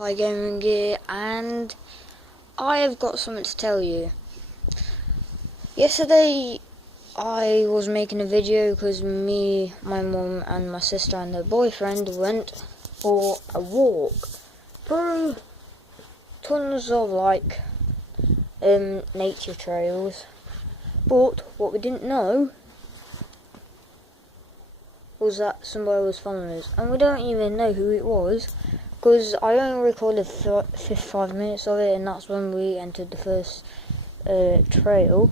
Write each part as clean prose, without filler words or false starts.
Hi Gaming Gear, and I have got something to tell you. Yesterday I was making a video because me, my mum and my sister and her boyfriend went for a walk through tons of nature trails, but what we didn't know was that somebody was following us, and we don't even know who it was because I only recorded 55 minutes of it, and that's when we entered the first trail.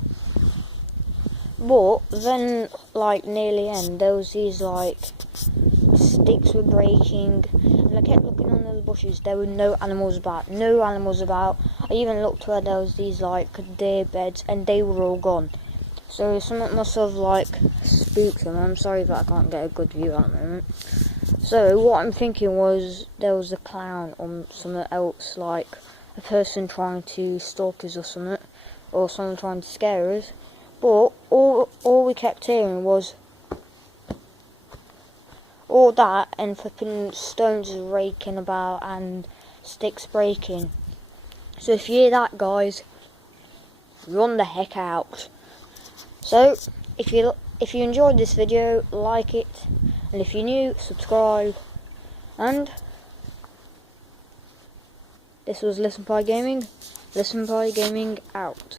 But then, near the end, there was these sticks were breaking, and I kept looking under the bushes. There were no animals about. I even looked where there was these deer beds, and they were all gone. So something must have spooked them. I'm sorry that I can't get a good view at the moment. So what I'm thinking was there was a clown or something else, like a person trying to stalk us or something, or someone trying to scare us. But all we kept hearing was all that and flipping stones raking about and sticks breaking. So if you hear that, guys, run the heck out. So if you enjoyed this video, like it, and if you're new, subscribe. And this was Listen Pie Gaming out.